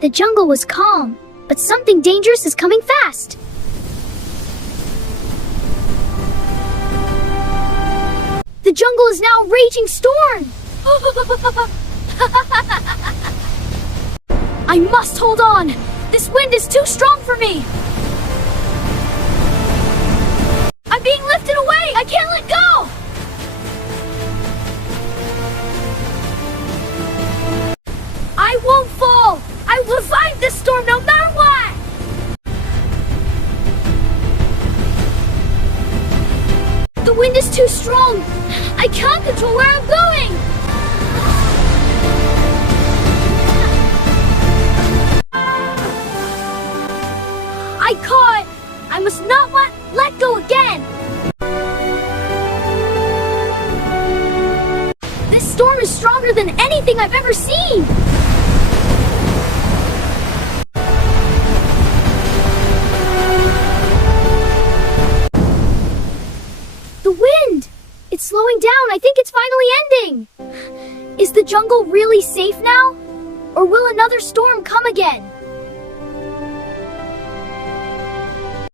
The jungle was calm, but something dangerous is coming fast. The jungle is now a raging storm. I must hold on. This wind is too strong for me. I'm being lifted away. I can't let go. I won't fall. I will survive this storm no matter what. The wind is too strong. I can't control where I'm going. I caught. I must not let go again. This storm is stronger than anything I've ever seen. The wind! It's slowing down. I think it's finally ending. Is the jungle really safe now? Or will another storm come again?